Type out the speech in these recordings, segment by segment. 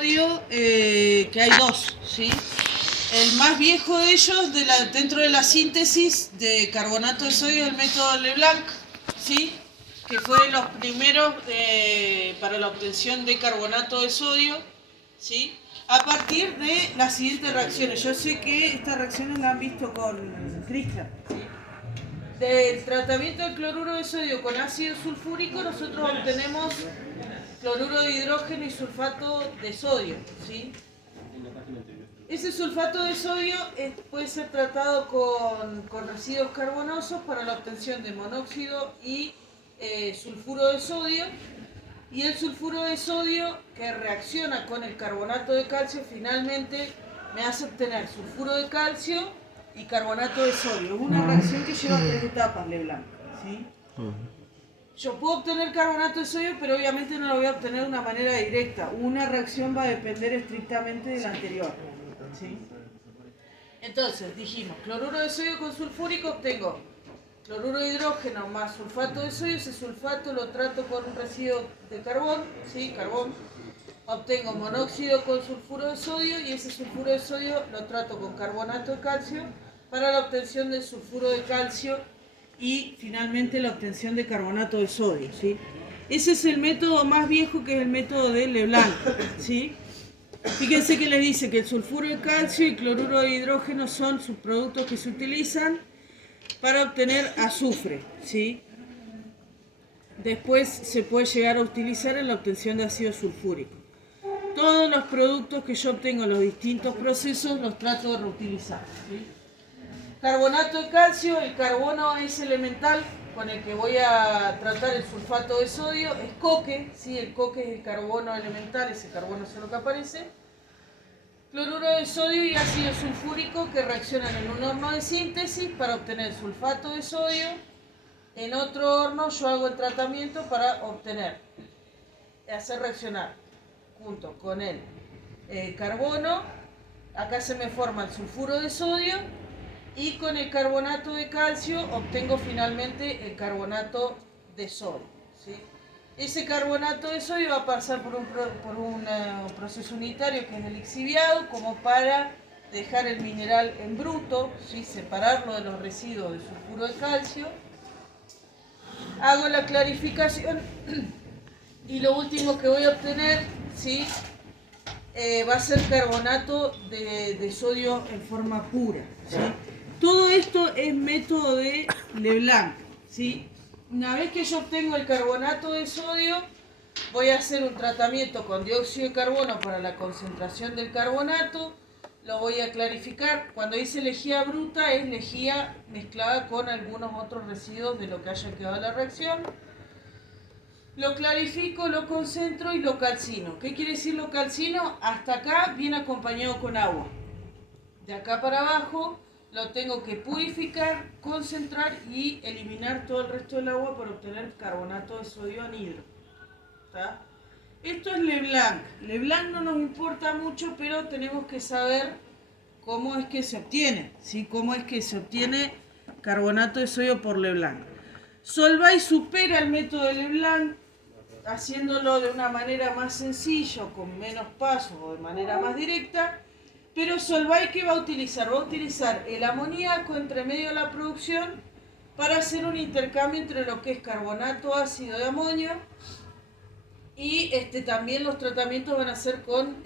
sodio, que hay dos, ¿sí? El más viejo de ellos, dentro de la síntesis de carbonato de sodio, el método Leblanc, ¿sí? Que fue de los primeros para la obtención de carbonato de sodio, ¿sí? A partir de las siguientes reacciones. Yo sé que estas reacciones las han visto con Cristian, ¿sí? Del tratamiento del cloruro de sodio con ácido sulfúrico, nosotros obtenemos cloruro de hidrógeno y sulfato de sodio, ¿sí? Ese sulfato de sodio puede ser tratado con residuos carbonosos para la obtención de monóxido y sulfuro de sodio. Y el sulfuro de sodio, que reacciona con el carbonato de calcio, finalmente me hace obtener sulfuro de calcio y carbonato de sodio. Es una reacción que lleva 3 etapas, Leblanc, ¿sí? Yo puedo obtener carbonato de sodio, pero obviamente no lo voy a obtener de una manera directa. Una reacción va a depender estrictamente de la anterior, ¿sí? Entonces, dijimos, cloruro de sodio con sulfúrico, obtengo cloruro de hidrógeno más sulfato de sodio. Ese sulfato lo trato con un residuo de carbón, ¿sí? Carbón. Obtengo monóxido con sulfuro de sodio y ese sulfuro de sodio lo trato con carbonato de calcio para la obtención del sulfuro de calcio y finalmente la obtención de carbonato de sodio, ¿sí? Ese es el método más viejo, que es el método de Leblanc, ¿sí? Fíjense que les dice que el sulfuro de calcio y cloruro de hidrógeno son subproductos que se utilizan para obtener azufre, ¿sí? Después se puede llegar a utilizar en la obtención de ácido sulfúrico. Todos los productos que yo obtengo en los distintos procesos los trato de reutilizar, ¿sí? Carbonato de calcio, el carbono es elemental con el que voy a tratar el sulfato de sodio, es coque, ¿sí? El coque es el carbono elemental, ese carbono es lo que aparece. Cloruro de sodio y ácido sulfúrico que reaccionan en un horno de síntesis para obtener sulfato de sodio. En otro horno yo hago el tratamiento para hacer reaccionar junto con el carbono. Acá se me forma el sulfuro de sodio y con el carbonato de calcio obtengo finalmente el carbonato de sodio, ¿sí? Ese carbonato de sodio va a pasar por un proceso unitario que es el lixiviado, como para dejar el mineral en bruto, ¿sí? Separarlo de los residuos de sulfuro de calcio. Hago la clarificación y lo último que voy a obtener, ¿sí? Va a ser carbonato de sodio en forma pura, ¿sí? Todo esto es método de Leblanc, ¿sí? Una vez que yo obtengo el carbonato de sodio, voy a hacer un tratamiento con dióxido de carbono para la concentración del carbonato. Lo voy a clarificar. Cuando dice lejía bruta, es lejía mezclada con algunos otros residuos de lo que haya quedado de la reacción. Lo clarifico, lo concentro y lo calcino. ¿Qué quiere decir lo calcino? Hasta acá viene acompañado con agua. De acá para abajo lo tengo que purificar, concentrar y eliminar todo el resto del agua para obtener carbonato de sodio anhidro. ¿Está? Esto es Leblanc. Leblanc no nos importa mucho, pero tenemos que saber cómo es que se obtiene, ¿sí? Cómo es que se obtiene carbonato de sodio por Leblanc. Solvay supera el método de Leblanc, haciéndolo de una manera más sencilla, con menos pasos o de manera más directa. Pero Solvay, ¿qué va a utilizar? Va a utilizar el amoníaco entre medio de la producción para hacer un intercambio entre lo que es carbonato ácido de amonio y también los tratamientos van a ser con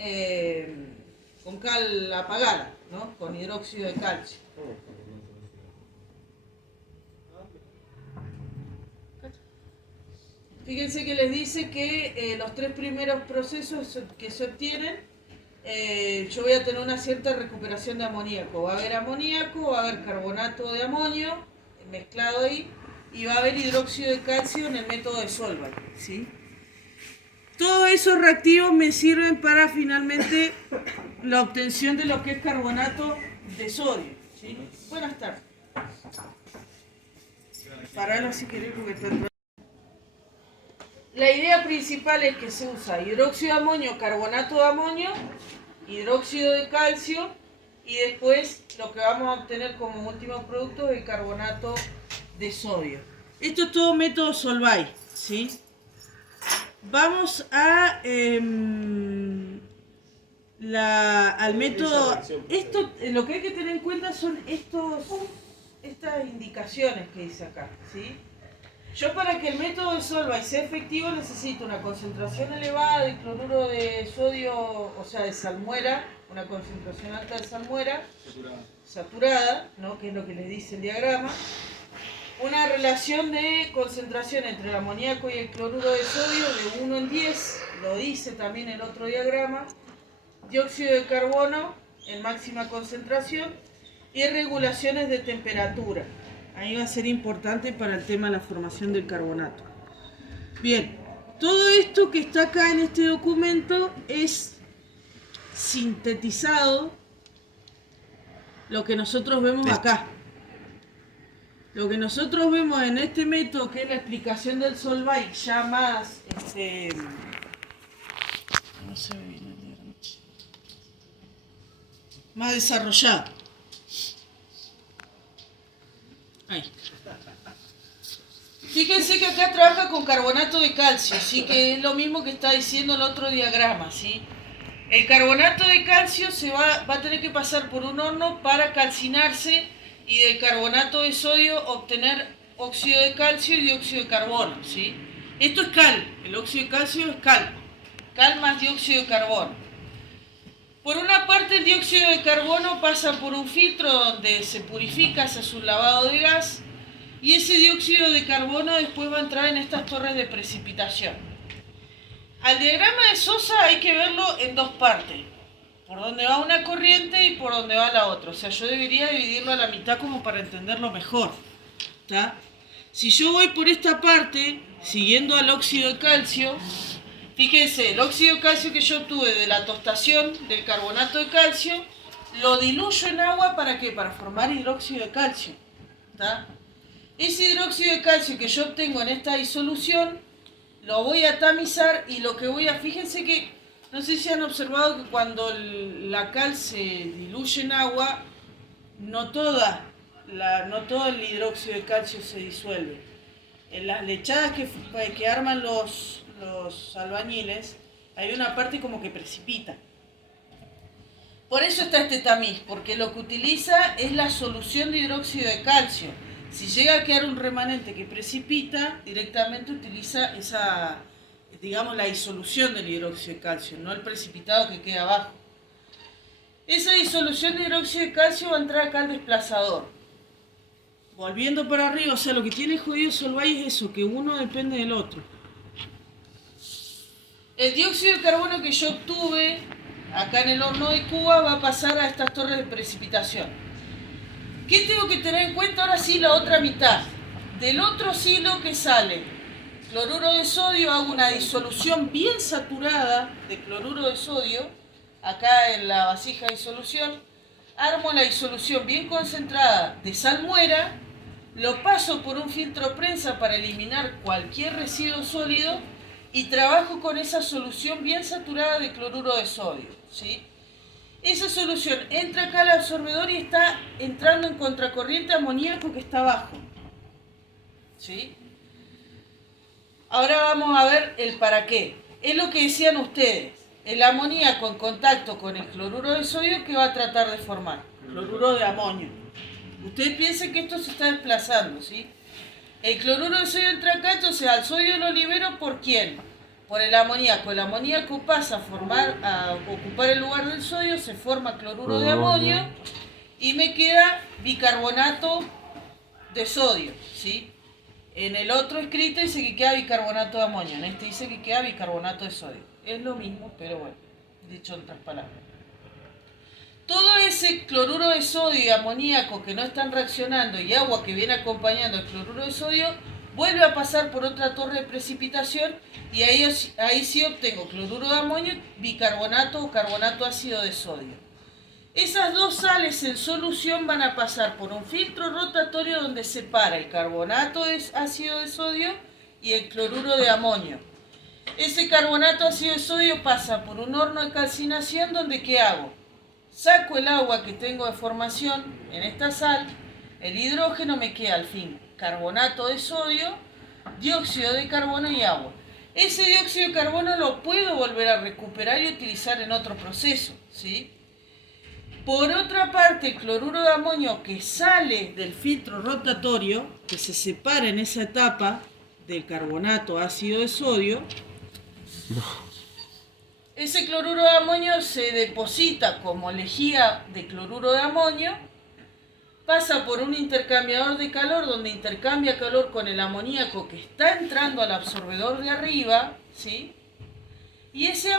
cal apagada, ¿no? Con hidróxido de calcio. Fíjense que les dice que los 3 primeros procesos que se obtienen, yo voy a tener una cierta recuperación de amoníaco. Va a haber amoníaco, va a haber carbonato de amonio mezclado ahí y va a haber hidróxido de calcio en el método de Solvay, ¿sí? Todos esos reactivos me sirven para finalmente la obtención de lo que es carbonato de sodio, ¿sí? Buenas tardes. Paralo si querés porque está entrando. La idea principal es que se usa hidróxido de amonio, carbonato de amonio, hidróxido de calcio y después lo que vamos a obtener como último producto es el carbonato de sodio. Esto es todo método Solvay, ¿sí? Vamos a al método. Esto, lo que hay que tener en cuenta son estas indicaciones que dice acá, ¿sí? Yo para que el método de Solvay sea efectivo necesito una concentración elevada de cloruro de sodio, o sea de salmuera, una concentración alta de salmuera, saturada, ¿no? Que es lo que les dice el diagrama, una relación de concentración entre el amoníaco y el cloruro de sodio de 1 en 10, lo dice también el otro diagrama, dióxido de carbono en máxima concentración y regulaciones de temperatura. Ahí va a ser importante para el tema de la formación del carbonato. Bien, todo esto que está acá en este documento es sintetizado lo que nosotros vemos acá. Lo que nosotros vemos en este método, que es la explicación del Solvay, ya más, no se ve bien el diagrama, más desarrollado. Ahí. Fíjense que acá trabaja con carbonato de calcio, ¿sí? Que es lo mismo que está diciendo el otro diagrama, ¿sí? El carbonato de calcio va a tener que pasar por un horno para calcinarse y del carbonato de sodio obtener óxido de calcio y dióxido de carbono, ¿sí? Esto es cal, el óxido de calcio es cal más dióxido de carbono. Por una parte el dióxido de carbono pasa por un filtro donde se purifica, se hace un lavado de gas y ese dióxido de carbono después va a entrar en estas torres de precipitación. Al diagrama de Sosa hay que verlo en dos partes, por donde va una corriente y por donde va la otra. O sea, yo debería dividirlo a la mitad como para entenderlo mejor, ¿tá? Si yo voy por esta parte, siguiendo al óxido de calcio, fíjense, el óxido de calcio que yo obtuve de la tostación del carbonato de calcio, lo diluyo en agua, ¿para qué? Para formar hidróxido de calcio, ¿tá? Ese hidróxido de calcio que yo obtengo en esta disolución, lo voy a tamizar y lo que voy a... Fíjense que, no sé si han observado que cuando la cal se diluye en agua, no todo el hidróxido de calcio se disuelve. En las lechadas que arman los albañiles, hay una parte como que precipita. Por eso está este tamiz, porque lo que utiliza es la solución de hidróxido de calcio. Si llega a quedar un remanente que precipita, directamente utiliza esa, digamos, la disolución del hidróxido de calcio, no el precipitado que queda abajo. Esa disolución de hidróxido de calcio va a entrar acá al desplazador. Volviendo para arriba, o sea, lo que tiene jodido Solvay es eso, que uno depende del otro. El dióxido de carbono que yo obtuve acá en el horno de Cuba va a pasar a estas torres de precipitación. ¿Qué tengo que tener en cuenta ahora sí la otra mitad? Del otro silo que sale cloruro de sodio, hago una disolución bien saturada de cloruro de sodio, acá en la vasija de disolución, armo la disolución bien concentrada de salmuera, lo paso por un filtro prensa para eliminar cualquier residuo sólido y trabajo con esa solución bien saturada de cloruro de sodio, ¿sí? Esa solución entra acá al absorbedor y está entrando en contracorriente amoníaco que está abajo, ¿sí? Ahora vamos a ver el para qué. Es lo que decían ustedes. El amoníaco en contacto con el cloruro de sodio, ¿qué va a tratar de formar? Cloruro de amonio. Ustedes piensen que esto se está desplazando, ¿sí? El cloruro de sodio entra acá, entonces al sodio lo libero ¿por quién? Por el amoníaco. El amoníaco pasa a ocupar el lugar del sodio, se forma cloruro de amonio y me queda bicarbonato de sodio, ¿sí? En el otro escrito dice que queda bicarbonato de amonio, en este dice que queda bicarbonato de sodio. Es lo mismo, pero bueno, dicho en otras palabras. Todo ese cloruro de sodio y amoníaco que no están reaccionando y agua que viene acompañando el cloruro de sodio, vuelve a pasar por otra torre de precipitación y ahí sí obtengo cloruro de amonio, bicarbonato o carbonato ácido de sodio. Esas dos sales en solución van a pasar por un filtro rotatorio donde separa el carbonato de ácido de sodio y el cloruro de amonio. Ese carbonato ácido de sodio pasa por un horno de calcinación donde ¿qué hago? Saco el agua que tengo de formación en esta sal, el hidrógeno me queda al fin carbonato de sodio, dióxido de carbono y agua. ese dióxido de carbono lo puedo volver a recuperar y utilizar en otro proceso, ¿sí? Por otra parte, el cloruro de amonio que sale del filtro rotatorio, que se separa en esa etapa del carbonato ácido de sodio, ese cloruro de amonio se deposita como lejía de cloruro de amonio, pasa por un intercambiador de calor donde intercambia calor con el amoníaco que está entrando al absorbedor de arriba, ¿sí? Y ese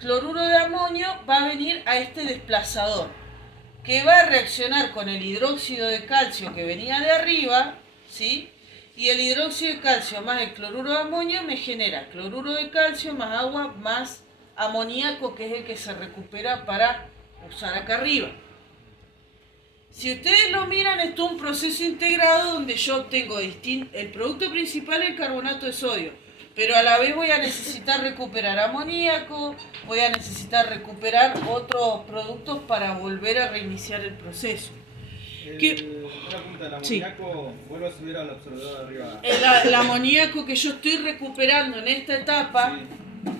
cloruro de amonio va a venir a este desplazador, que va a reaccionar con el hidróxido de calcio que venía de arriba, ¿sí? Y el hidróxido de calcio más el cloruro de amonio me genera cloruro de calcio más agua más amoníaco, que es el que se recupera para usar acá arriba. Si ustedes lo miran, esto es un proceso integrado donde yo obtengo el producto principal es el carbonato de sodio, pero a la vez voy a necesitar recuperar amoníaco, voy a necesitar recuperar otros productos para volver a reiniciar el proceso. Una punta, el amoníaco vuelve a subir al absorbedor de arriba. El amoníaco que yo estoy recuperando en esta etapa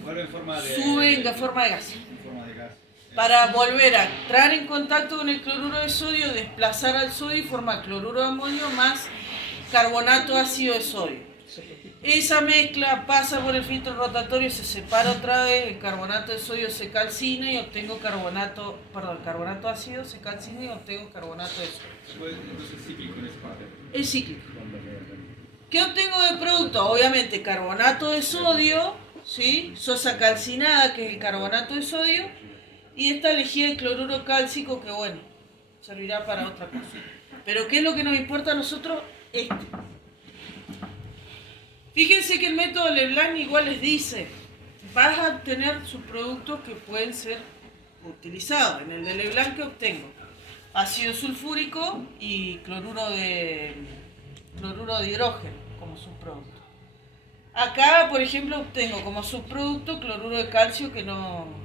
vuelve en forma de, sube en forma de gas. En forma de gas. Para volver a entrar en contacto con el cloruro de sodio, desplazar al sodio y formar cloruro de amonio más carbonato ácido de sodio. Esa mezcla pasa por el filtro rotatorio, se separa otra vez, el carbonato de sodio se calcina y obtengo carbonato ácido se calcina y obtengo carbonato de sodio. Entonces es cíclico en esa parte. Es cíclico. ¿Qué obtengo de producto? Obviamente carbonato de sodio, ¿sí? Sosa calcinada, que es el carbonato de sodio, y esta lejía de cloruro cálcico que, bueno, servirá para otra cosa. Pero ¿qué es lo que nos importa a nosotros? Fíjense que el método Leblanc igual les dice, vas a tener subproductos que pueden ser utilizados. En el de Leblanc, ¿qué obtengo? Ácido sulfúrico y cloruro de hidrógeno como subproducto. Acá, por ejemplo, obtengo como subproducto cloruro de calcio, que no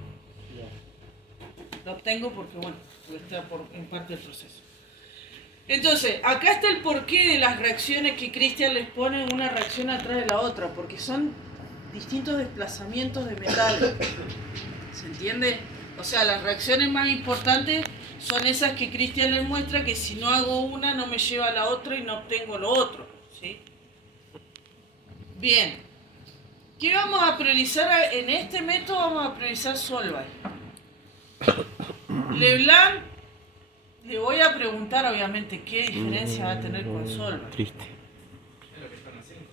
lo obtengo porque, bueno, está en parte del proceso. Entonces, acá está el porqué de las reacciones que Cristian les pone una reacción atrás de la otra, porque son distintos desplazamientos de metales. ¿Se entiende? O sea, las reacciones más importantes son esas que Cristian les muestra, que si no hago una no me lleva a la otra y no obtengo lo otro, ¿sí? Bien. ¿Qué vamos a priorizar? En este método vamos a priorizar Solvay. Leblanc, le voy a preguntar obviamente qué diferencia va a tener con Solvay. Triste. Es lo que están haciendo.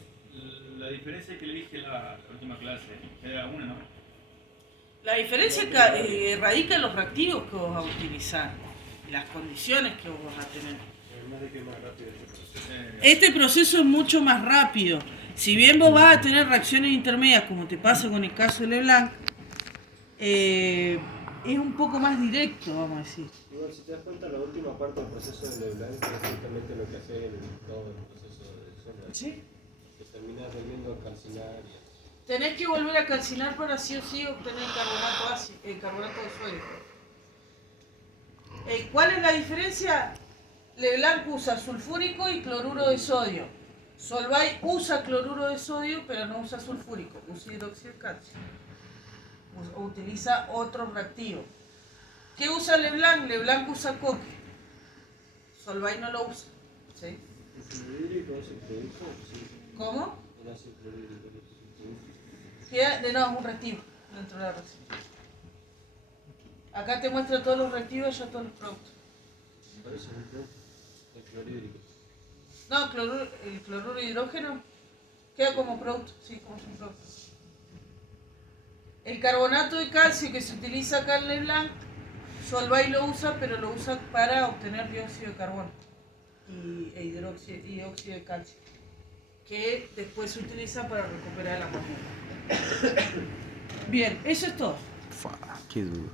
La diferencia es que le dije la última clase, era una, ¿no? La diferencia radica en los reactivos que vos vas a utilizar y las condiciones que vos vas a tener. Este proceso es mucho más rápido. Si bien vos vas a tener reacciones intermedias, como te pasa con el caso de Leblanc, es un poco más directo, vamos a decir. Igual, si te das cuenta, la última parte del proceso de Leblanc es justamente lo que hace en todo el proceso de Solvay. ¿Sí? Que terminas volviendo a calcinar. Tenés que volver a calcinar para sí o sí obtener el carbonato de sodio. ¿Cuál es la diferencia? Leblanc usa sulfúrico y cloruro de sodio. Solvay usa cloruro de sodio, pero no usa sulfúrico, usa hidróxido de calcio. Utiliza otro reactivo. ¿Qué usa Leblanc? Leblanc usa coque. Solvay no lo usa. ¿Sí? ¿El clorhídrico es el producto? Sí. ¿Cómo? El ácido clorhídrico es el producto. Queda de nuevo un reactivo dentro de la reacción. Acá te muestra todos los reactivos y ya todos los productos. Parece un producto. El clorhídrico. No, el cloruro de hidrógeno queda como producto, sí, como un producto. El carbonato de calcio que se utiliza acá en Leblanc, Solvay lo usa, pero lo usa para obtener dióxido de carbono y óxido de calcio, que después se utiliza para recuperar el amonio. Bien, eso es todo. Qué duro.